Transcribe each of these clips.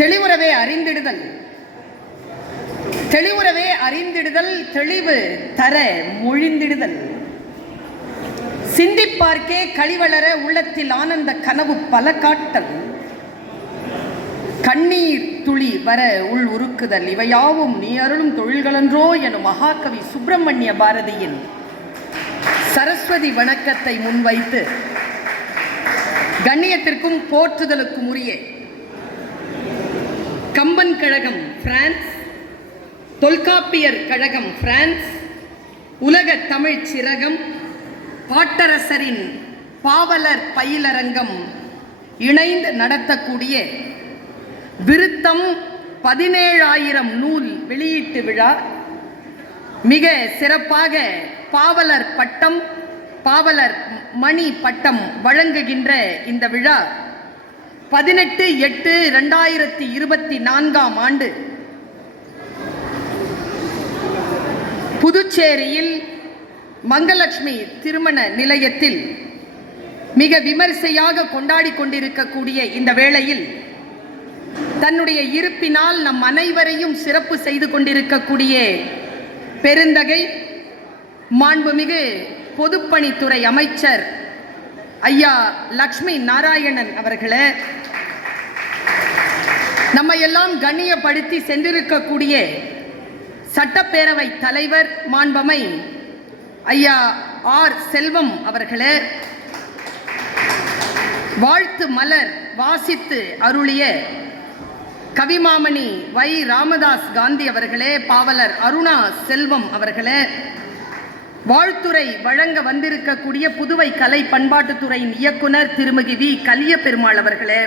தெளிவுறவே அறிந்திடுதல். தெளிவுறவே அறிந்திடுதல் தெளிவு தர மொழிந்திடுதல். சிந்திப்பார்க்கே கழிவளர உள்ளத்தில் ஆனந்த கனவு பல காட்டல். கண்ணீர் துளி வர உள் உருக்குதல் இவையாவும் நீ அருளும் தொழில்களன்றோ எனும் மகாகவி சுப்பிரமணிய பாரதியின் சரஸ்வதி வணக்கத்தை முன்வைத்து கண்ணியத்திற்கும் போற்றுதலுக்கும் உரிய கம்பன் கழகம் பிரான்ஸ் தொல்காப்பியர் கழகம் பிரான்ஸ் உலக தமிழ் சிறகம் பாட்டரசரின் பாவலர் பயிலரங்கம் இணைந்து நடத்தக்கூடிய விருத்தம் பதினேழாயிரம் நூல் வெளியீட்டு விழா. மிக சிறப்பாக பாவலர் பட்டம் பாவலர் மணி பட்டம் வழங்குகின்ற இந்த விழா. பதினெட்டு எட்டு ரெண்டாயிரத்தி இருபத்தி நான்காம் ஆண்டு புதுச்சேரியில் மங்கலட்சுமி திருமண நிலையத்தில் மிக விமரிசையாக கொண்டாடி கொண்டிருக்கக்கூடிய இந்த வேளையில் தன்னுடைய இருப்பினால் நம் அனைவரையும் சிறப்பு செய்து கொண்டிருக்கக்கூடிய பெருந்தகை மாண்புமிகு பொதுப்பணித்துறை அமைச்சர் ஐயா லக்ஷ்மி நாராயணன் அவர்களே நம்ம எல்லாம் கண்ணியப்படுத்தி சென்றிருக்கக்கூடிய சட்டப்பேரவை தலைவர் மாண்பமை ஐயா ஆர் செல்வம் அவர்களே வாழ்த்து மலர் வாசித்து அருளிய கவிமாமணி வை ராமதாஸ் காந்தி அவர்களே பாவலர் அருணா செல்வம் அவர்களே வாழ்த்துறை வழங்க வந்திருக்கக்கூடிய புதுவை கலை பண்பாட்டுத்துறையின் இயக்குனர் திருமதி வி. கலிய பெருமாள் அவர்களே.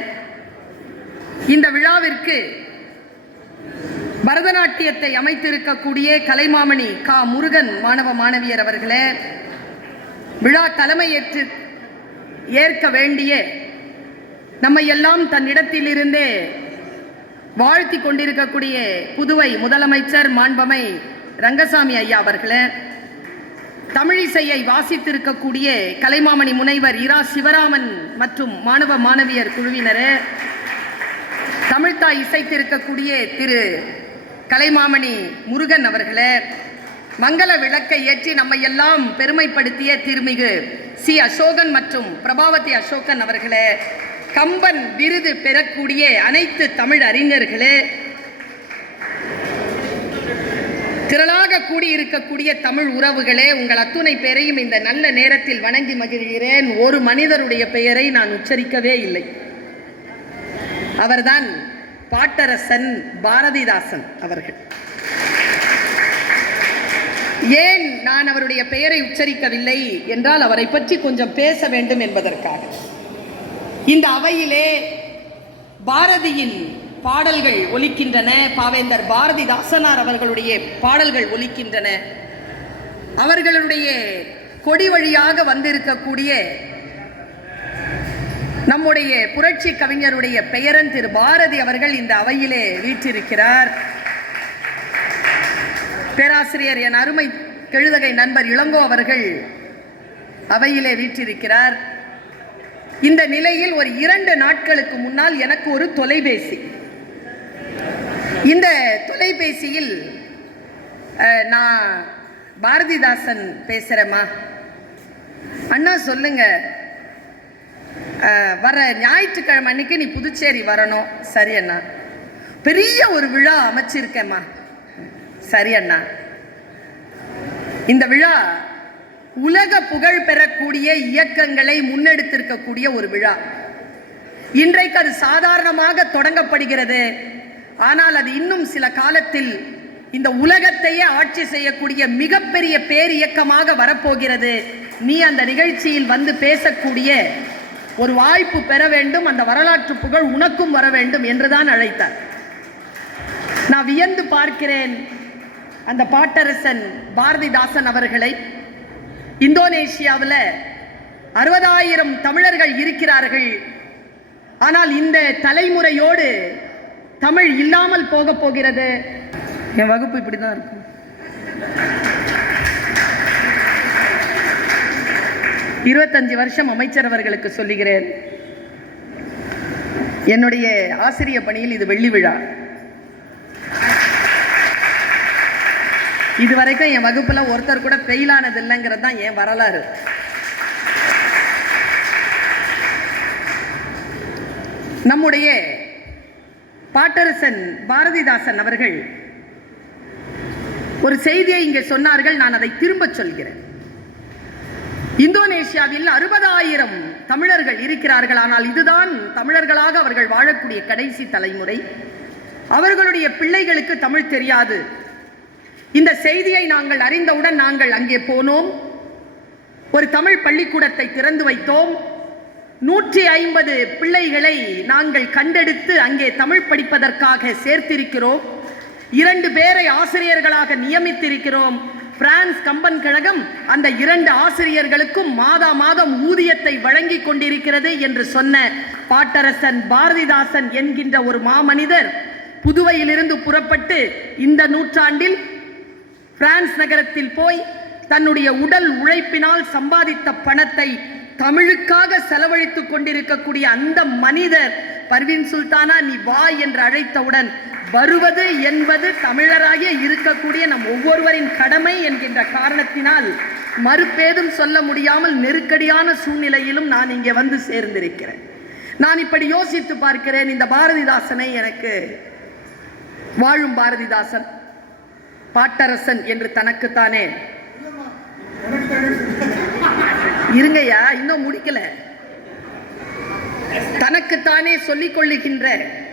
இந்த விழாவிற்கு பரதநாட்டியத்தை அமைத்திருக்கக்கூடிய கலைமாமணி கா. முருகன் மாணவ மாணவியர் அவர்களே விழா தலைமையேற்று ஏற்க வேண்டிய நம்மை எல்லாம் தன்னிடத்திலிருந்தே வாழ்த்தி கொண்டிருக்கக்கூடிய புதுவை முதலமைச்சர் மாண்பமை ரங்கசாமி ஐயா அவர்களே தமிழிசையை வாசித்திருக்கக்கூடிய கலைமாமணி முனைவர் இரா சிவராமன் மற்றும் மாணவ மாணவியர் குழுவினரே தமிழ்தாய் இசைத்திருக்கக்கூடிய திரு கலைமாமணி முருகன் அவர்களே மங்கள விளக்கை ஏற்றி நம்மை எல்லாம் பெருமைப்படுத்திய திருமிகு சி. அசோகன் மற்றும் பிரபாவதி அசோகன் அவர்களே கம்பன் விருது பெறக்கூடிய அனைத்து தமிழ் அறிஞர்களே திரளாக கூடியிருக்கக்கூடிய தமிழ் உறவுகளே உங்கள் அத்துணை பேரையும் இந்த நல்ல நேரத்தில் வணங்கி மகிழ்கிறேன். ஒரு மனிதருடைய பெயரை நான் உச்சரிக்கவே இல்லை. அவர்தான் பாட்டரசன் பாரதிதாசன் அவர்கள். ஏன் நான் அவருடைய பெயரை உச்சரிக்கவில்லை என்றால் அவரை பற்றி கொஞ்சம் பேச வேண்டும் என்பதற்காக. இந்த அவையிலே பாரதியின் பாடல்கள் ஒலிக்கின்றன. பாவேந்தர் பாரதிதாசனார் அவர்களுடைய பாடல்கள் ஒலிக்கின்றன. அவர்களுடைய கொடி வழியாக வந்திருக்கக்கூடிய நம்முடைய புரட்சி கவிஞருடைய பெயரன் திரு பாரதி அவர்கள் இந்த அவையிலே வீற்றிருக்கிறார். பேராசிரியர் என் அருமை கெழுதகை நண்பர் இளங்கோ அவர்கள் அவையிலே வீற்றிருக்கிறார். இந்த நிலையில் ஒரு இரண்டு நாட்களுக்கு முன்னால் எனக்கு ஒரு தொலைபேசி இந்த தொலைபேசியில் நான் பாரதிதாசன் பேசுகிறேம்மா அண்ணா சொல்லுங்க. வர ஞாயிற்றுக்கிழமை அன்னைக்கு நீ புதுச்சேரி வரணும். சரி அண்ணா. பெரிய ஒரு விழா அமைச்சிருக்கேம்மா. சரி அண்ணா. இந்த விழா உலக புகழ் பெறக்கூடிய இயக்கங்களை முன்னெடுத்திருக்கக்கூடிய ஒரு விழா. இன்றைக்கு அது சாதாரணமாக தொடங்கப்படுகிறது. ஆனால் அது இன்னும் சில காலத்தில் இந்த உலகத்தையே ஆட்சி செய்யக்கூடிய மிகப்பெரிய பேர் இயக்கமாக வரப்போகிறது. நீ அந்த நிகழ்ச்சியில் வந்து பேசக்கூடிய ஒரு வாய்ப்பு பெற வேண்டும் அந்த வரலாற்று புகழ் உனக்கும் வர வேண்டும் என்றுதான் அழைத்தார். நான் வியந்து பார்க்கிறேன் அந்த பாட்டரசன் பாரதிதாசன் அவர்களை. இந்தோனேஷியாவில் அறுபதாயிரம் தமிழர்கள் இருக்கிறார்கள். ஆனால் இந்த தலைமுறையோடு தமிழ் இல்லாமல் போக போகிறது. என் வகுப்பு இப்படி தான் இருக்கும். இருபத்தஞ்சு வருஷம் அமைச்சர் அவர்களுக்கு சொல்லுகிறேன். என்னுடைய ஆசிரிய பணியில் இது வெள்ளி விழா. இதுவரைக்கும் என் வகுப்புல ஒருத்தர் கூட ஃபெயில் ஆனது இல்லைங்கிறது தான் என் வரலாறு. நம்முடைய பாட்டரசன் பாரதிதாசன் அவர்கள் ஒரு செய்தியை இங்கே சொன்னார்கள் நான் அதை திரும்பச் சொல்கிறேன். இந்தோனேஷியாவில் அறுபதாயிரம் தமிழர்கள் இருக்கிறார்கள் ஆனால் இதுதான் தமிழர்களாக அவர்கள் வாழக்கூடிய கடைசி தலைமுறை. அவர்களுடைய பிள்ளைகளுக்கு தமிழ் தெரியாது. இந்த செய்தியை நாங்கள் அறிந்தவுடன் நாங்கள் அங்கே போனோம். ஒரு தமிழ் பள்ளிக்கூடத்தை திறந்து வைத்தோம். நூற்றி ஐம்பது பிள்ளைகளை நாங்கள் கண்டெடுத்து அங்கே தமிழ் படிப்பதற்காக சேர்த்திருக்கிறோம். இரண்டு பேரை ஆசிரியர்களாக நியமித்திருக்கிறோம். பிரான்ஸ் கம்பன் கழகம் அந்த இரண்டு ஆசிரியர்களுக்கும் மாதா மாதம் ஊதியத்தை வழங்கி கொண்டிருக்கிறது என்று சொன்ன பாட்டரசன் பாரதிதாசன் என்கின்ற ஒரு மாமனிதர் புதுவையிலிருந்து புறப்பட்டு இந்த நூற்றாண்டில் பிரான்ஸ் நகரத்தில் போய் தன்னுடைய உடல் உழைப்பினால் சம்பாதித்த பணத்தை தமிழுக்காக செலவழித்துக் கொண்டிருக்கக்கூடிய அந்த மனிதர் பர்வீன் சுல்தானா நீ வா என்று அழைத்தவுடன் வருவது என்பது தமிழராக இருக்கக்கூடிய நம் ஒவ்வொருவரின் கடமை என்கின்ற காரணத்தினால் மறுபேதும் சொல்ல முடியாமல் நெருக்கடியான சூழ்நிலையிலும் நான் இங்கே வந்து சேர்ந்திருக்கிறேன். நான் இப்படி யோசித்து பார்க்கிறேன் இந்த பாரதிதாசனை எனக்கு வாழும் பாரதிதாசன் பாட்டரசன் என்று தனக்குத்தானே இருங்கய்யா இன்னும் முடிக்கல. தனக்குத்தானே சொல்லிக் கொள்ளுகின்ற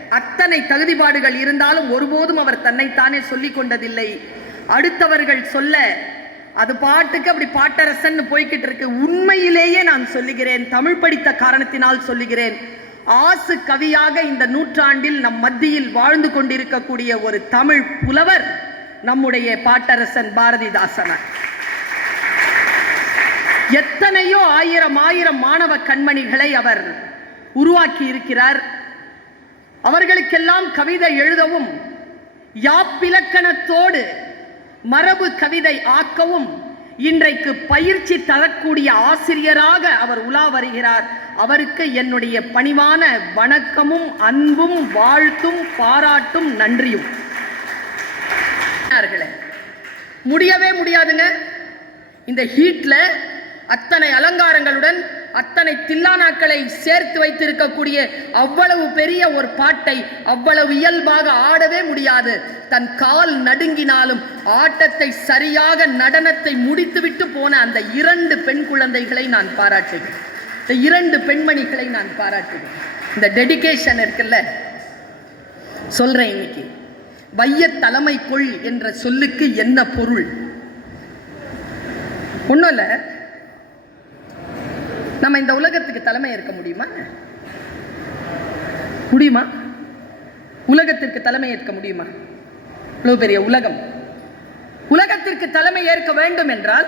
அத்தனை தகுதிபாடுகள் இருந்தாலும் ஒருபோதும் அவர் தன்னைத்தானே சொல்லிக் கொண்டதில்லை. அடுத்தவர்கள் சொல்ல அது பாட்டுக்கு அப்படி பாட்டரசன் போய்கிட்டு இருக்கு. உண்மையிலேயே நான் சொல்லுகிறேன். தமிழ் படித்த காரணத்தினால் சொல்லுகிறேன். ஆசு கவியாக இந்த நூற்றாண்டில் நம் மத்தியில் வாழ்ந்து கொண்டிருக்கக்கூடிய ஒரு தமிழ் புலவர் நம்முடைய பாட்டரசன் பாரதிதாசனர். எத்தனையோ ஆயிரம் ஆயிரம் மாணவ கண்மணிகளை அவர் உருவாக்கி இருக்கிறார். அவர்களுக்கெல்லாம் கவிதை எழுதவும் யாப்பிலக்கணத்தோடு மரபு கவிதை ஆக்கவும் இன்றைக்கு பயிற்சி தரக்கூடிய ஆசிரியராக அவர் உலா வருகிறார். அவருக்கு என்னுடைய பணிவான வணக்கமும் அன்பும் வாழ்த்தும் பாராட்டும் நன்றியும். முடியவே முடியாதுங்க. இந்த ஹீட்ல அத்தனை அலங்காரங்களுடன் அத்தனை தில்லானாக்களை சேர்த்து வைத்திருக்கக்கூடிய அவ்வளவு பெரிய ஒரு பாட்டை அவ்வளவு இயல்பாக ஆடவே முடியாது. தன் கால் நடுங்கினாலும் ஆட்டத்தை சரியாக நடனத்தை முடித்துவிட்டு போன அந்த இரண்டு பெண் குழந்தைகளை நான் பாராட்டுகிறேன். இந்த இரண்டு பெண்மணிகளை நான் பாராட்டுகிறேன். இந்த டெடிகேஷன் இருக்குல்ல? சொல்றேன் இன்னைக்கு. வைய தலைமைக்குள் என்ற சொல்லுக்கு என்ன பொருள்? ஒன்றும் இல்லை. நம்ம இந்த உலகத்துக்கு தலைமை ஏற்க முடியுமா? முடியுமா? உலகத்திற்கு தலைமை ஏற்க முடியுமா? இவ்வளவு பெரிய உலகம். உலகத்திற்கு தலைமை ஏற்க வேண்டும் என்றால்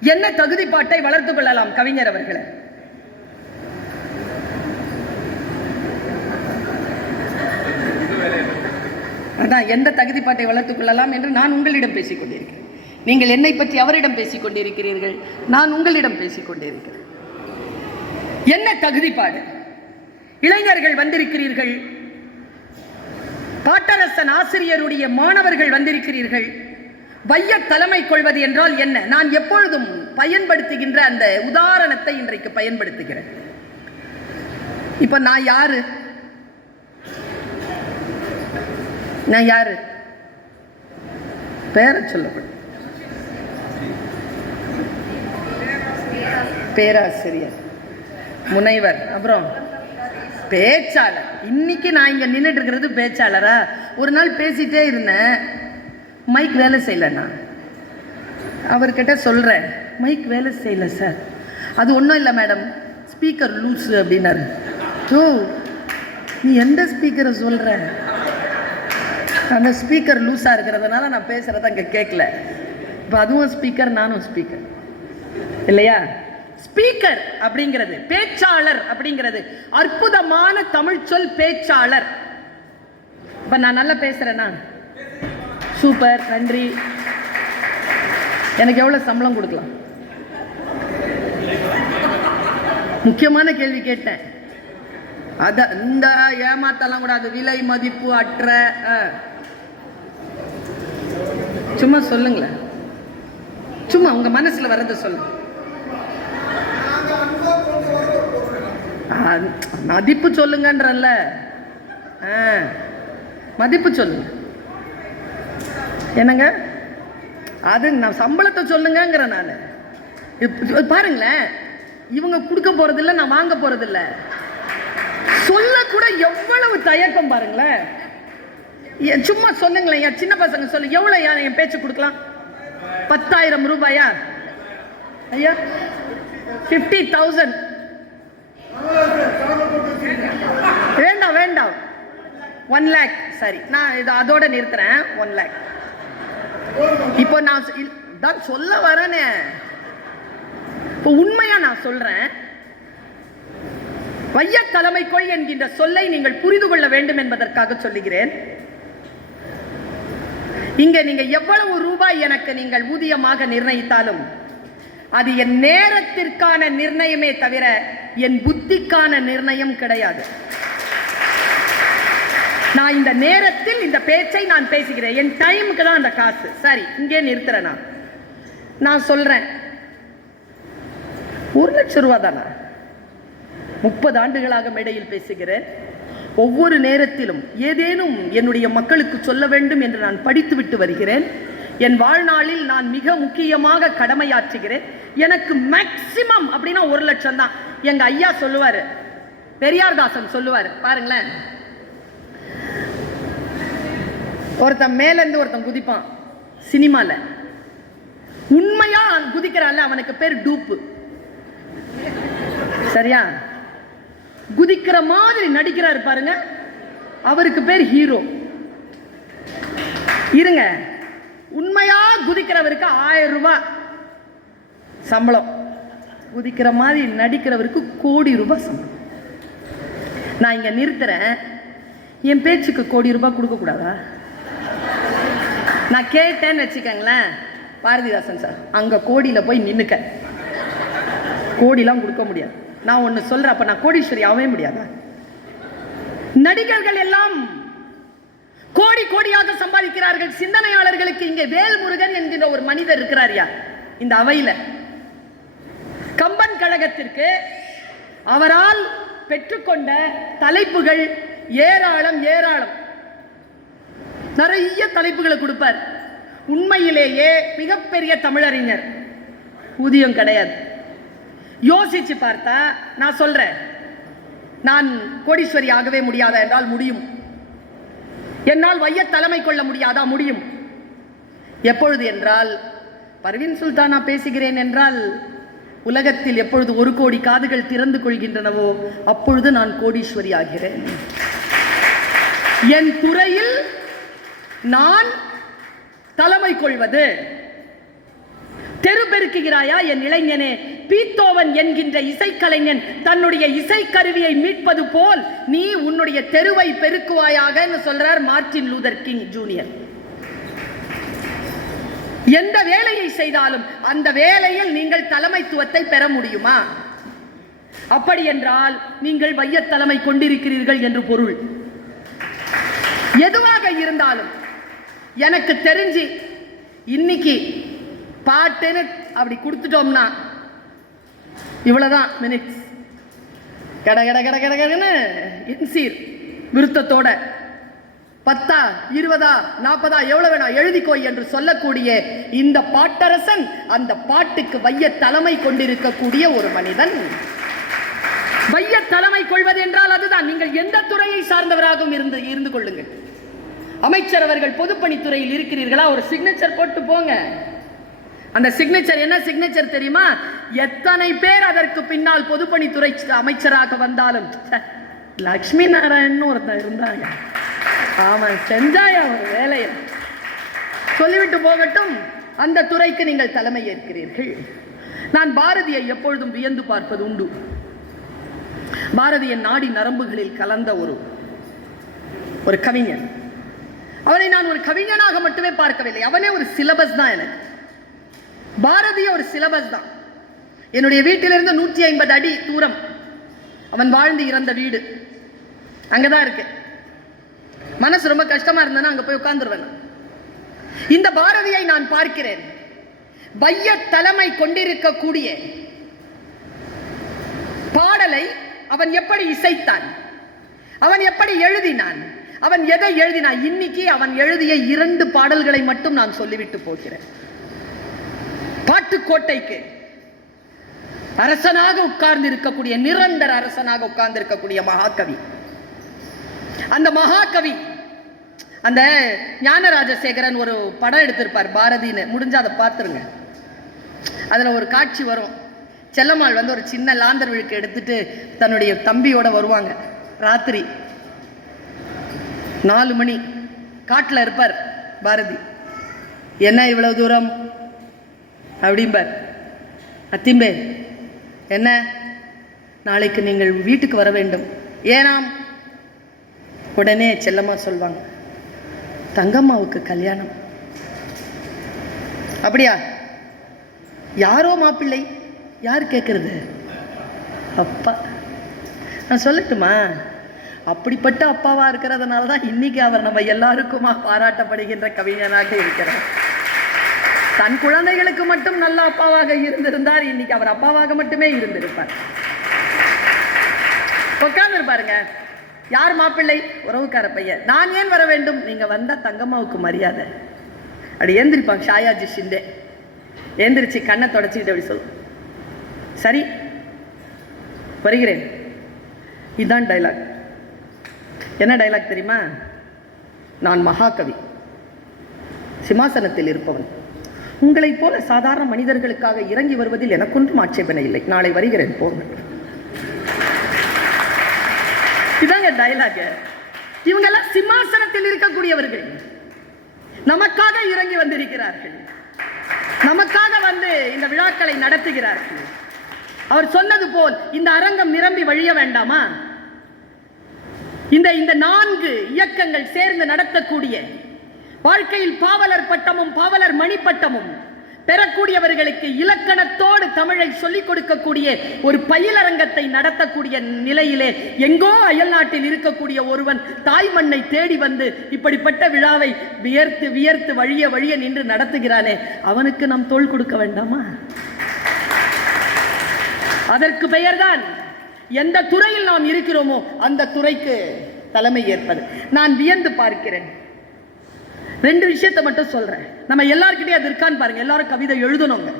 என்ன தகுதிப்பாட்டை வளர்த்துக் கொள்ளலாம் கவிஞர் அவர்களை? அதான் எந்த தகுதிப்பாட்டை வளர்த்துக் கொள்ளலாம் என்று நான் உங்களிடம் பேசிக் கொண்டிருக்கிறேன். நீங்கள் என்னை பற்றி அவரிடம் பேசிக் கொண்டிருக்கிறீர்கள் நான் உங்களிடம் பேசிக் கொண்டிருக்கிறேன் என்ன தகுதிப்பாடு இளைஞர்கள் வந்திருக்கிறீர்கள். பாட்டரசன் ஆசிரியருடைய மாணவர்கள் வந்திருக்கிறீர்கள். வைய தலைமை கொள்வது என்றால் என்ன? நான் எப்பொழுதும் பயன்படுத்துகின்ற அந்த உதாரணத்தை இன்றைக்கு பயன்படுத்துகிறேன். இப்ப நான் யாரு? நான் யாரு? பேரை சொல்லப்படும் பேராசிரியர் முனைவர் அப்புறம் பேச்சாளர். இன்னைக்கு நான் இங்கே நின்றுட்டு இருக்கிறது பேச்சாளரா? ஒரு நாள் பேசிட்டே இருந்தேன். மைக் வேலை செய்யலண்ணா அவர்கிட்ட சொல்கிறேன் மைக் வேலை செய்யல சார். அது ஒன்றும் இல்லை மேடம். ஸ்பீக்கர் லூஸு அப்படின்னாரு. ஓ நீ எந்த ஸ்பீக்கரை சொல்கிற அந்த ஸ்பீக்கர் லூஸாக இருக்கிறதுனால நான் பேசுகிறத அங்கே கேட்கல இப்போ அதுவும் ஸ்பீக்கர் நானும் ஸ்பீக்கர். இல்லையா? ஸ்பீக்கர் அப்படிங்கிறது பேச்சாளர் அப்படிங்கிறது அற்புதமான தமிழ் சொல் பேச்சாளர். இப்போ நான் நல்லா பேசுறேன்னா சூப்பர் நன்றி. எனக்கு எவ்வளோ சம்பளம் கொடுக்கலாம்? முக்கியமான கேள்வி கேட்டேன். அத இந்த ஏமாத்தலாம் கூடாது விலை மதிப்பு அற்ற சும்மா சொல்லுங்களேன். சும்மா உங்க மனசுல வர்றதை சொல்லுங்க. மதிப்பு சொல்லுங்கன்றல்ல. ஆ, மதிப்பு சொல்லுங்க என்னங்க? அது நான் சம்பளத்தை சொல்லுங்கங்கிற நான். பாருங்களேன். இவங்க கொடுக்க போறதில்ல நான் வாங்க போறதில்ல. சொல்ல கூட எவ்வளவு தயக்கம் பாருங்களேன். சும்மா சொல்லுங்களேன் என் சின்ன பசங்க சொல்லு எவ்வளோ என் பேச்சு கொடுக்கலாம்? பத்தாயிரம் ரூபாயா? ஐயா ஃபிஃப்டி தௌசண்ட் வேண்டாம் வேண்டாம். ஒன் லேக் சரி நான் இது அதோட நிறுத்துறேன். ஒன் லேக் இப்போ நான் தான் சொல்ல வரேனே. இப்போ உண்மையா நான் சொல்றேன். வைய தலைமைக்கொள் என்கின்ற சொல்லை நீங்கள் புரிந்து கொள்ள வேண்டும் என்பதற்காக சொல்லுகிறேன். இங்க நீங்க எவ்வளவு ரூபாய் எனக்கு நீங்கள் ஊதியமாக நிர்ணயித்தாலும் அது என் நேரத்திற்கான நிர்ணயமே தவிர என் புத்திக்கான நிர்ணயம் கிடையாது. நான் இந்த நேரத்தில் இந்த பேச்சை நான் பேசுகிறேன். என் டைமுக்கு தான் அந்த காசு. சரி இங்கே நிறுத்துறேன் நான். நான் சொல்றேன். ஒரு லட்சம் ரூபா தானே? முப்பது ஆண்டுகளாக மேடையில் பேசுகிறேன். ஒவ்வொரு நேரத்திலும் ஏதேனும் என்னுடைய மக்களுக்கு சொல்ல வேண்டும் என்று நான் படித்துவிட்டு வருகிறேன். என் வாழ்நாளில் நான் மிக முக்கியமாக கடமையாற்றுகிறேன். எனக்கு மேக்சிமம் அப்படின்னா ஒரு லட்சம் தான். எங்க ஐயா சொல்லுவார் பெரியார்தாசன் சொல்லுவார் பாருங்களேன். ஒருத்தன் மேலேருந்து ஒருத்தன் குதிப்பான் சினிமாவில் உண்மையா குதிக்கிறான்ல அவனுக்கு பேர் டூப்பு. சரியா? குதிக்கிற மாதிரி நடிக்கிறாரு பாருங்க அவருக்கு பேர் ஹீரோ. இருங்க உண்மையா குதிக்கிறவருக்கு ஆயிரம் ரூபாய். சம்பளம். குதிக்கிற மாதிரி நடிக்கிறவருக்கு கோடி ரூபாய் சம்பளம். நான் இங்கே நிறுத்துறேன். என் பேச்சுக்கு கோடி ரூபாய் கொடுக்கக்கூடாதா நான் கேட்டேன்னு வச்சுக்கோங்களேன். பாரதிதாசன் சார் அங்கே கோடியில் போய் நின்றுக்க கோடிலாம் கொடுக்க முடியாது. நான் ஒன்று சொல்கிறேன் அப்போ நான் கோடீஸ்வரி ஆகவே முடியாதா? நடிகர்கள் எல்லாம் கோடி கோடியாக சம்பாதிக்கிறார்கள். சிந்தனையாளர்களுக்கு இங்கே வேல்முருகன் என்கின்ற ஒரு மனிதர் இருக்கிறார் யா இந்த அவையில். கழகத்திற்கு அவரால் பெற்றுக்கொண்ட தலைப்புகள் ஏராளம் ஏராளம். நிறைய தலைப்புகளை கொடுப்பார். உண்மையிலேயே மிகப்பெரிய தமிழறிஞர். ஊதியம் கிடையாது. யோசிச்சு பார்த்தா நான் சொல்றேன். நான் கோடீஸ்வரி ஆகவே முடியாதா என்றால் முடியும். என்னால் வைய தலைமை கொள்ள முடியாதா முடியும். எப்பொழுது என்றால் பர்வீன் சுல்தானா பேசுகிறேன் என்றால் உலகத்தில் எப்பொழுது ஒரு கோடி காதுகள் திறந்து கொள்கின்றனவோ அப்பொழுது நான் கோடீஸ்வரி ஆகிறேன் என் துறையில் நான் தலைமை கொள்வது. தெரு பெருக்குகிறாயா என் இளைஞனே? பீத்தோவன் என்கின்ற இசைக்கலைஞன் தன்னுடைய இசைக்கருவியை மீட்பது போல் நீ உன்னுடைய தெருவை பெருக்குவாயாக சொல்றார் மார்ட்டின் லூதர் கிங் ஜூனியர். எந்த வேலையை செய்தாலும் அந்த வேலையில் நீங்கள் தலைமைத்துவத்தை பெற முடியுமா அப்படி என்றால் நீங்கள் வையத்தலைமை கொண்டிருக்கிறீர்கள் என்று பொருள் எதுவாக இருந்தாலும் எனக்கு தெரிஞ்சு இன்னைக்கு பாட்டுன்னு அப்படி கொடுத்துட்டோம்னா இவ்வளவுதான் மினிட்ஸ் கட கட கட கட கடன்னு இன்சீர் விருத்தத்தோட பத்தா இருபதா நாற்பதா எவ்வளவு வேணாம் எழுதிக்கோ என்று சொல்லக்கூடிய இந்த பாட்டரசன் அந்த பாட்டுக்கு வைய தலைமை கொண்டிருக்கக்கூடிய ஒரு மனிதன். வைய தலைமை கொள்வது என்றால் அதுதான். நீங்கள் எந்த துறையை சார்ந்தவராகவும் இருந்து இருந்து கொள்ளுங்கள். அமைச்சர் அவர்கள் பொதுப்பணித்துறையில் இருக்கிறீர்களா? ஒரு சிக்னேச்சர் போட்டு போங்க. அந்த சிக்னேச்சர் என்ன சிக்னேச்சர் தெரியுமா? எத்தனை பேர் அதற்கு பின்னால் பொதுப்பணித்துறை அமைச்சராக வந்தாலும் லக்ஷ்மி நாராயணன் ஒருத்தன் இருந்தாங்க. அவன் செஞ்சாயா ஒரு வேலையை. சொல்லிவிட்டு போகட்டும். அந்த துறைக்கு நீங்கள் தலைமை ஏற்கிறீர்கள் நான் பாரதியை எப்பொழுதும் வியந்து பார்ப்பது உண்டு. பாரதியின் நாடி நரம்புகளில் கலந்த ஒரு ஒரு கவிஞன். அவனை நான் ஒரு கவிஞனாக மட்டுமே பார்க்கவில்லை. அவனே ஒரு சிலபஸ் தான் எனக்கு. பாரதிய ஒரு சிலபஸ் தான். என்னுடைய வீட்டிலிருந்து நூற்றி ஐம்பது அடி தூரம் அவன் வாழ்ந்து இறந்த வீடு. அங்கதான் இருக்கு மனசு ரொம்ப கஷ்டமா இருந்ததுன்னா அங்க போய் உட்கார்ந்துருவேன் இந்த பாரதியை நான் பார்க்கிறேன். வைய தலைமை கொண்டிருக்கக்கூடிய பாடலை அவன் எப்படி இசைத்தான்? அவன் எப்படி எழுதினான்? அவன் எதை எழுதினான்? இன்னைக்கு அவன் எழுதிய இரண்டு பாடல்களை மட்டும் நான் சொல்லிவிட்டு போகிறேன். பாட்டுக்கோட்டைக்கு அரசனாக உட்கார்ந்து இருக்கக்கூடிய நிரந்தர அரசனாக உட்கார்ந்து இருக்கக்கூடிய மகாகவி. அந்த மகாகவி அந்த ஞானராஜசேகரன் ஒரு படம் எடுத்திருப்பார் பாரதின்னு. முடிஞ்ச அதை பார்த்துருங்க. அதில் ஒரு காட்சி வரும். செல்லம்மாள் வந்து ஒரு சின்ன லாந்தர் விழுக்கு எடுத்துட்டு தன்னுடைய தம்பியோட வருவாங்க. ராத்திரி நாலு மணி. காட்டில் இருப்பார் பாரதி. என்ன இவ்வளவு தூரம்? அப்படிம்பார். அத்திம்பே என்ன? நாளைக்கு நீங்கள் வீட்டுக்கு வர வேண்டும். ஏனாம் உடனே செல்லம்மா சொல்வாங்க தங்கம்மாவுக்கு கல்யாணம். அப்படியா? யாரோ மாப்பிள்ளை? யார் கேட்குறது அப்பா. நான் சொல்லட்டுமா? அப்படிப்பட்ட அப்பாவாக இருக்கிறதுனால தான் இன்றைக்கி அவர் நம்ம எல்லாருக்குமா பாராட்டப்படுகின்ற கவிஞனாக இருக்கிறார் தன் குழந்தைகளுக்கு மட்டும் நல்ல அப்பாவாக இருந்திருந்தார். இன்னைக்கு அவர் அப்பாவாக மட்டுமே இருந்திருப்பார். உட்காந்துருப்பாருங்க பாருங்க யார் மாப்பிள்ளை? உறவுக்கார பையன். நான் ஏன் வர வேண்டும்? நீங்க வந்த தங்கம்மாவுக்கு மரியாதை. அப்படி ஏந்திரிப்பாங்க ஷாயாஜி ஷிண்டே. ஏந்திரிச்சு கண்ணை தொடச்சிக்கிட்டு அப்படி சொல்லு. சரி வருகிறேன். இதுதான் டைலாக் என்ன டைலாக் தெரியுமா? நான் மகாகவி. சிம்மாசனத்தில் இருப்பவன். உங்களைப் போல சாதாரண மனிதர்களுக்காக இறங்கி வருவதில் எனக்கொன்றும் ஆட்சேபனை இல்லை. நாளை வருகிறேன் போங்கள் டைலாக் இவங்கெல்லாம் சிம்மாசனத்தில் இருக்கக்கூடியவர்கள். நமக்காக இறங்கி வந்திருக்கிறார்கள். நமக்காக வந்து இந்த விழாக்களை நடத்துகிறார்கள். அவர் சொன்னது போல் இந்த அரங்கம் நிரம்பி வழிய வேண்டாமா? இந்த இந்த நான்கு இயக்கங்கள் சேர்ந்து நடத்தக்கூடிய வாழ்க்கையில் பாவலர் பட்டமும் பாவலர் மணிப்பட்டமும் பெறக்கூடியவர்களுக்கு இலக்கணத்தோடு தமிழை சொல்லிக் கொடுக்கக்கூடிய ஒரு பயிலரங்கத்தை நடத்தக்கூடிய நிலையிலே எங்கோ அயல் நாட்டில் இருக்கக்கூடிய ஒருவன் தாய் மண்ணை தேடி வந்து இப்படிப்பட்ட விழாவை வியர்த்து வியர்த்து வழிய வழிய நின்று நடத்துகிறானே அவனுக்கு நாம் தோள் கொடுக்க வேண்டாமா? அதற்கு பெயர்தான் எந்த துறையில் நாம் இருக்கிறோமோ அந்த துறைக்கு தலைமை ஏற்பது. நான் வியந்து பார்க்கிறேன். ரெண்டு விஷயத்தை மட்டும் சொல்கிறேன் நம்ம எல்லாருக்கிட்டே அது இருக்கான்னு பாருங்க. எல்லாரும் கவிதை எழுதணுங்க.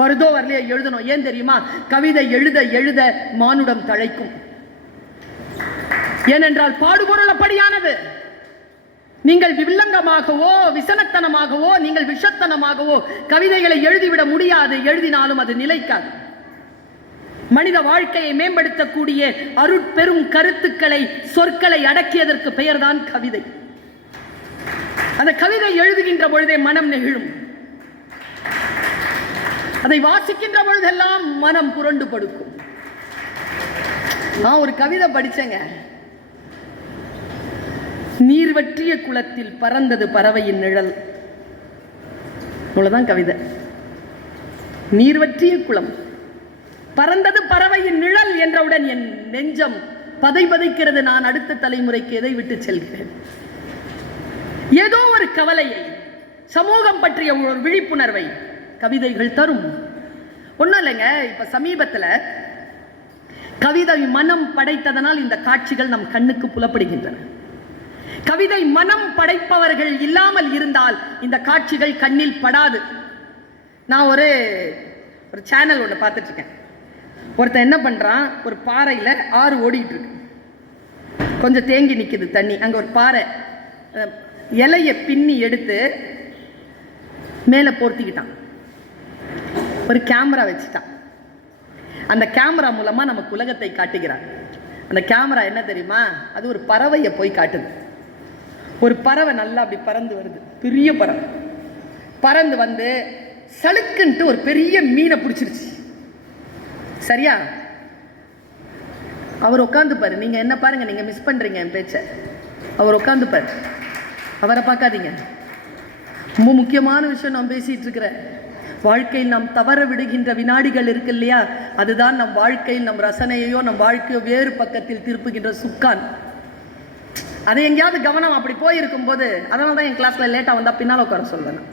வருதோ வரலையோ எழுதணும். ஏன் தெரியுமா? கவிதை எழுத எழுத மானுடம் தழைக்கும். ஏனென்றால் பாடுபொருள் அப்படியானது. நீங்கள் வில்லங்கமாகவோ விசனத்தனமாகவோ நீங்கள் விஷத்தனமாகவோ கவிதைகளை எழுதிவிட முடியாது. எழுதினாலும் அது நிலைக்காது. மனித வாழ்க்கையை மேம்படுத்தக்கூடிய அருட்பெரும் கருத்துக்களை சொற்களை அடக்கியதற்கு பெயர்தான் கவிதை. அந்த கவிதை எழுதுகின்ற பொழுதே மனம் நெகிழும். அதை வாசிக்கின்ற பொழுதெல்லாம் மனம் புரண்டு படுக்கும். நான் ஒரு கவிதை படிச்சேங்க. நீர் வற்றிய குளத்தில் பறந்தது பறவையின் நிழல். இவ்வளவுதான் கவிதை. நீர் வற்றிய குளம். பறந்தது பறவையின் நிழல் என்றவுடன் என் நெஞ்சம் பதை பதைக்கிறது நான் அடுத்த தலைமுறைக்கு எதை விட்டு செல்கிறேன்? ஏதோ ஒரு கவலையை சமூகம் பற்றிய ஒரு விழிப்புணர்வை கவிதைகள் தரும். ஒன்றும் இல்லைங்க இப்போ சமீபத்தில் கவிதை மனம் படைத்ததனால் இந்த காட்சிகள் நம் கண்ணுக்கு புலப்படுகின்றன. கவிதை மனம் படைப்பவர்கள் இல்லாமல் இருந்தால் இந்த காட்சிகள் கண்ணில் படாது. நான் ஒரு ஒரு சேனல் ஒன்று பார்த்துட்ருக்கேன். ஒருத்தன் என்ன பண்ணுறான் ஒரு பாறையில் ஆறு ஓடிட்டு இருக்கு. கொஞ்சம் தேங்கி நிற்கிது தண்ணி. அங்கே ஒரு பாறை இலையை பின்னி எடுத்து மேலே போர்த்திக்கிட்டான். ஒரு கேமரா வச்சுட்டான். அந்த கேமரா மூலமாக நமக்கு உலகத்தை காட்டுகிறான் அந்த கேமரா என்ன தெரியுமா? அது ஒரு பறவையை போய் காட்டுது. ஒரு பறவை நல்லா அப்படி பறந்து வருது. பெரிய பறவை. பறந்து வந்து சளுக்குன்ட்டு ஒரு பெரிய மீனை பிடிச்சிருச்சு. சரியா? அவர் உட்காந்துப்பாரு நீங்கள் என்ன பாருங்க நீங்கள் மிஸ் பண்ணுறீங்க என் பேச்சை. அவர் உட்காந்துப்பார் அவரை பார்க்காதீங்க. ரொம்ப முக்கியமான விஷயம் நான் பேசிட்டு இருக்கிறேன் வாழ்க்கையில் நாம் தவற விடுகின்ற வினாடிகள் இருக்கு இல்லையா? அதுதான் நம் வாழ்க்கையில் நம் ரசனையையோ நம் வாழ்க்கையோ வேறு பக்கத்தில் திருப்புகின்ற சுக்கான். அது எங்கேயாவது கவனம் அப்படி போயிருக்கும் போது அதனால தான் என் கிளாஸ்ல லேட்டா வந்தா பின்னால உட்கார சொல்வேன் நான்.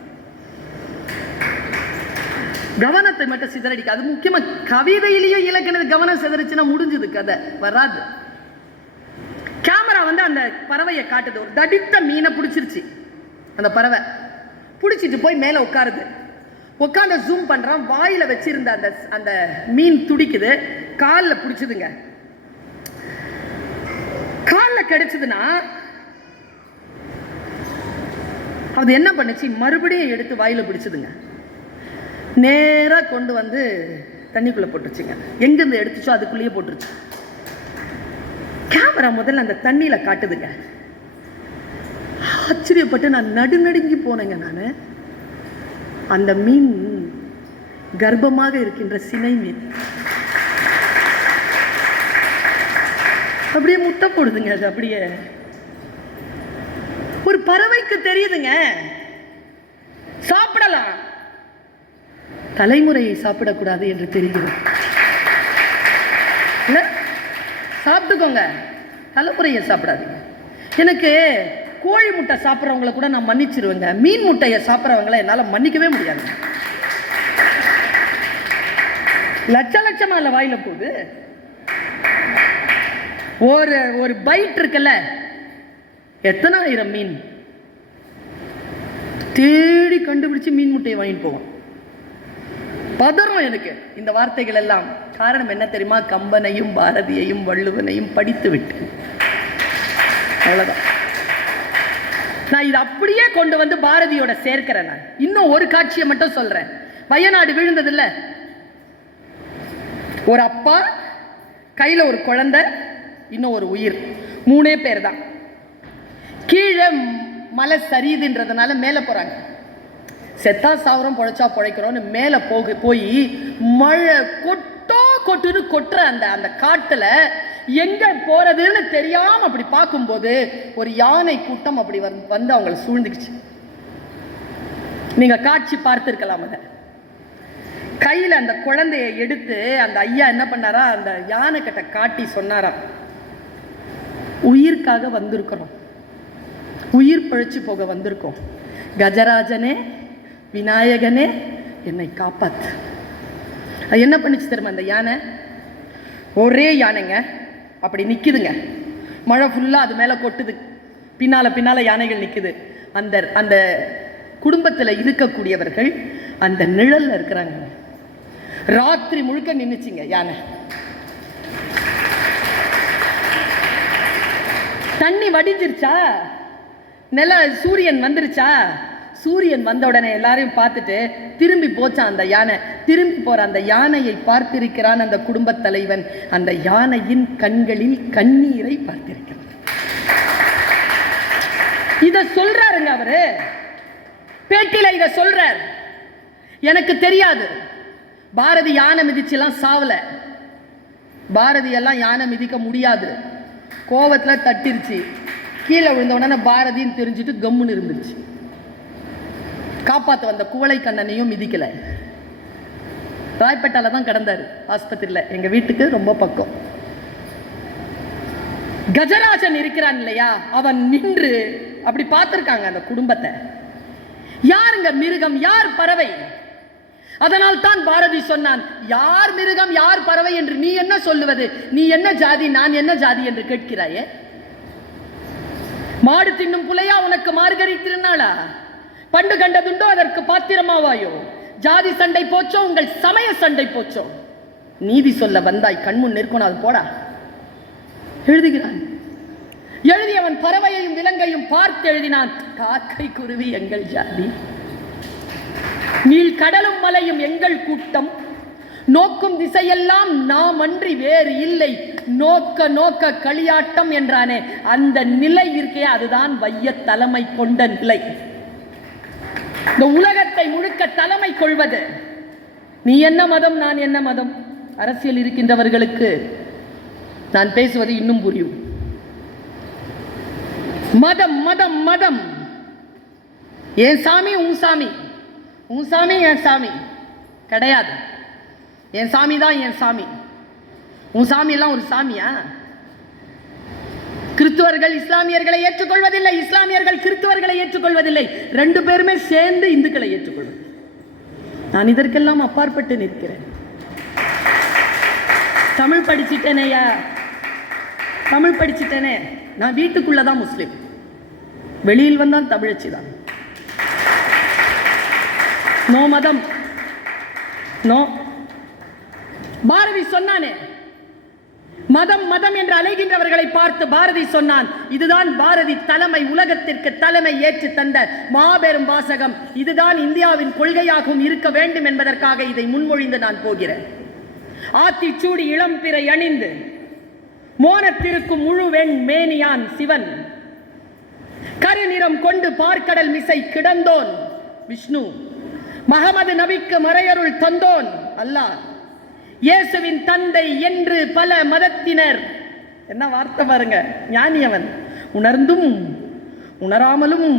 கவனத்தை மட்டும் சிதறடிக்க. அது முக்கியமா கவிதையிலேயே இலக்கணது கவனம் சிதறிச்சுன்னா முடிஞ்சது கதை. வராது. வந்து அந்த பறவையை காட்டுது. ஒரு தடித்த மீனை பிடிச்சிருச்சு. அந்த பறவை. பிடிச்சிட்டு போய் மேலே உட்காருது. உட்காந்து ஜூம் பண்றான். வாயில வச்சிருந்த அந்த அந்த மீன் துடிக்குது. காலில் பிடிச்சதுங்க. காலில் கிடைச்சதுன்னா அது என்ன பண்ணுச்சு? மறுபடியும் எடுத்து வாயில பிடிச்சதுங்க. நேரா கொண்டு வந்து தண்ணிக்குள்ள போட்டுருச்சுங்க. எங்கேருந்து எடுத்துச்சோ அதுக்குள்ளேயே போட்டுருச்சு. கேமரா முதல்ல அந்த தண்ணியில் காட்டுதுங்க. ஆச்சரியப்பட்டு நான் நடுநடுங்கி போனேங்க நான். அந்த மீன் கர்ப்பமாக இருக்கின்ற சினை மீன். அப்படியே முட்டை போடுதுங்க அது அப்படியே. ஒரு பறவைக்கு தெரியுதுங்க. சாப்பிடலாம். தலைமுறையை சாப்பிடக்கூடாது என்று தெரிகிறது. சாப்பிட்டுக்கோங்க. தலைமுறையை சாப்பிடாதீங்க. எனக்கு கோழி முட்டை சாப்பிட்றவங்கள கூட நான் மன்னிச்சிருவேங்க. மீன் முட்டையை சாப்பிட்றவங்கள என்னால் மன்னிக்கவே முடியாது. லட்ச லட்சமாக இல்லை வாயில போகுது ஒரு ஒரு பைட் இருக்குல்ல. எத்தனை ஆயிரம் மீன்? தேடி கண்டுபிடிச்சு மீன் முட்டையை வாங்கிட்டு போவோம். பதறும் எனக்கு. இந்த வார்த்தைகள் எல்லாம் காரணம் என்ன தெரியுமா? கம்பனையும் பாரதியையும் வள்ளுவனையும் படித்து விட்டேன் அவ்வளோதான் நான் இதை அப்படியே கொண்டு வந்து பாரதியோட சேர்க்கிறேன் நான். இன்னும் ஒரு காட்சியை மட்டும் சொல்றேன். வயநாடு விழுந்ததில்ல? ஒரு அப்பா கையில ஒரு குழந்தை இன்னும் ஒரு உயிர். மூணே பேர் தான் கீழே மலை சரியுதுன்றதுனால மேலே போறாங்க. செத்தா சாவரம் பொழைச்சா பொழைக்கிறோன்னு மேலே போக போய் மழை கொட்டோ கொட்டுன்னு கொட்டுற அந்த அந்த காட்டில் எங்கே போகிறதுன்னு தெரியாமல் அப்படி பார்க்கும்போது ஒரு யானை கூட்டம் அப்படி வந் வந்து அவங்கள சூழ்ந்துக்குச்சு. நீங்கள் காட்சி பார்த்துருக்கலாம் அதை. கையில் அந்த குழந்தைய எடுத்து அந்த ஐயா என்ன பண்ணாரா அந்த யானை கிட்ட காட்டி சொன்னாராம் உயிர்க்காக வந்திருக்கிறோம். உயிர் பழிச்சு போக வந்திருக்கோம். கஜராஜனே விநாயகனே என்னை காப்பாத்து. அது என்ன பண்ணிச்சு தெரியுமா அந்த யானை? ஒரே யானைங்க. அப்படி நிற்குதுங்க மழை ஃபுல்லாக அது மேலே கொட்டுது. பின்னால் பின்னால் யானைகள் நிற்குது அந்த அந்த குடும்பத்தில் இருக்கக்கூடியவர்கள் அந்த நிழலில் இருக்கிறாங்க. ராத்திரி முழுக்க நின்றுச்சிங்க யானை. தண்ணி வடிஞ்சிருச்சா? நில சூரியன் வந்துருச்சா? சூரியன் வந்த உடனே எல்லாரையும் பார்த்துட்டு திரும்பி போச்சான் அந்த யானை. திரும்பி போற அந்த யானையை பார்த்திருக்கிறான் அந்த குடும்பத் தலைவன். அந்த யானையின் கண்களில் கண்ணீரை பார்த்திருக்கிறான். இத சொல்றாருங்க அவரு. பேட்டியில இத சொல்றார். எனக்கு தெரியாது. பாரதி யானை மிதிச்சுலாம் சாவல. பாரதி எல்லாம் யானை மிதிக்க முடியாது. கோவத்துல தட்டிருச்சு. கீழே விழுந்த உடனே பாரதின்னு தெரிஞ்சுட்டு கம்முன்னு இருந்துருச்சு. காப்பாத்த வந்த குவளை கண்ணனையும் மிதிக்கல. ராய்பேட்டால தான் கிடந்தாரு ஆஸ்பத்திரியில. எங்க வீட்டுக்கு ரொம்ப பக்கம். கஜராஜன் இருக்கிறான் இல்லையா? அவன் நின்று அப்படி பார்த்திருக்காங்க அந்த குடும்பத்தை. யாருங்க மிருகம்? யார் பறவை? அதனால் தான் பாரதி சொன்னான் யார் மிருகம் யார் பறவை என்று நீ என்ன சொல்லுவது? நீ என்ன ஜாதி நான் என்ன ஜாதி என்று கேட்கிறாயே? மாடு தின்னும் புலையா உனக்கு மார்கரி திருநாளா? பண்டு கண்டதுண்டோ அதற்கு பாத்திரமாவாயோ? ஜாதி சண்டை போச்சோ உங்கள் சமய சண்டை போச்சோ? நீதி சொல்ல வந்தாய் கண்முன் நிற்கணும் அது போடா. எழுதுகிறான். எழுதியவன் பறவையையும் விலங்கையும் பார்த்து எழுதினான். காக்கை குருவி எங்கள் ஜாதி. நீள் கடலும் மலையும் எங்கள் கூட்டம். நோக்கும் திசையெல்லாம் நாம் அன்றி வேறு இல்லை. நோக்க நோக்க களியாட்டம் என்றானே. அந்த நிலை இருக்கே அதுதான் வைய தலைமை கொண்ட நிலை. இந்த உலகத்தை முழுக்க தலைமை கொள்வது. நீ என்ன மதம் நான் என்ன மதம்? அரசியல் இருக்கின்றவர்களுக்கு நான் பேசுவது இன்னும் புரியும். மதம் மதம் மதம். என் சாமி உன் சாமி? உன் சாமி என் சாமி? கிடையாது. என் சாமி தான் என் சாமி. உன் சாமி எல்லாம் ஒரு சாமியா? கிறிஸ்துவர்கள் இஸ்லாமியர்களை ஏற்றுக்கொள்வதில்லை இஸ்லாமியர்கள் கிறிஸ்துவர்களை ஏற்றுக்கொள்வதில்லை. ரெண்டு பேருமே சேர்ந்து இந்துக்களை ஏற்றுக்கொள்வது நான் இதற்கெல்லாம் அப்பாற்பட்டு நிற்கிறேன். தமிழ் படிச்சிட்டேனேயா தமிழ் படிச்சிட்டேனே. நான் வீட்டுக்குள்ள தான் முஸ்லீம். வெளியில் வந்தான் தமிழச்சி தான். நோ மதம். நோ. பாரதி சொன்னானே மதம் மதம் என்று அலைகின்றவர்களை பார்த்து பாரதி சொன்னான் இதுதான் பாரதி தலைமை உலகத்திற்கு தலைமை ஏற்று தந்த மாபெரும் வாசகம். இதுதான் இந்தியாவின் கொள்கையாகவும் இருக்க வேண்டும் என்பதற்காக இதை முன்மொழிந்து நான் போகிறேன். ஆத்திச்சூடி இளம்பிறை அணிந்து மோனத்திருக்கும் முழுவெண் மேனியான் சிவன் கருநிறம் கொண்டு பார்க்கடல் மிசை கிடந்தோன் விஷ்ணு மகமது நபிக்கு மறையருள் தந்தோன் அல்லாஹ். இயேசுவின் தந்தை என்று பல மதத்தினர். என்ன வார்த்தை பாருங்க. ஞானியவன். உணர்ந்தும் உணராமலும்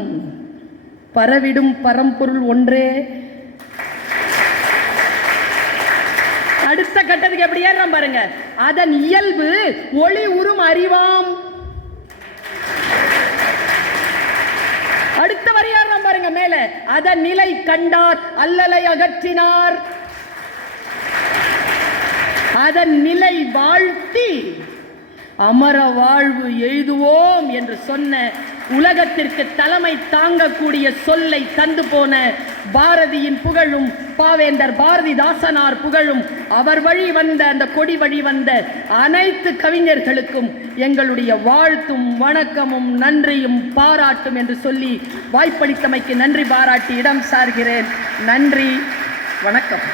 பரவிடும் பரம்பொருள் ஒன்றே. அடுத்த கட்டத்துக்கு எப்படி ஏறுறோம் பாருங்க. அதன் இயல்பு ஒளி உறும் அறிவாம். அடுத்த வரியாரம் பாருங்க மேல. அதன் நிலை கண்டார் அல்லலை அகற்றினார். அதன் நிலை வாழ்த்தி அமர வாழ்வு எழுதுவோம் என்று சொன்ன உலகத்திற்கு தலைமை தாங்கக்கூடிய சொல்லை தந்து போன பாரதியின் புகழும் பாவேந்தர் பாரதிதாசனார் புகழும் அவர் வழி வந்த அந்த கொடி வழி வந்த அனைத்து கவிஞர்களுக்கும் எங்களுடைய வாழ்த்தும் வணக்கமும் நன்றியும் பாராட்டும் என்று சொல்லி வாய்ப்பளித்தமைக்கு நன்றி பாராட்டி இடம் சார்கிறேன். நன்றி வணக்கம்.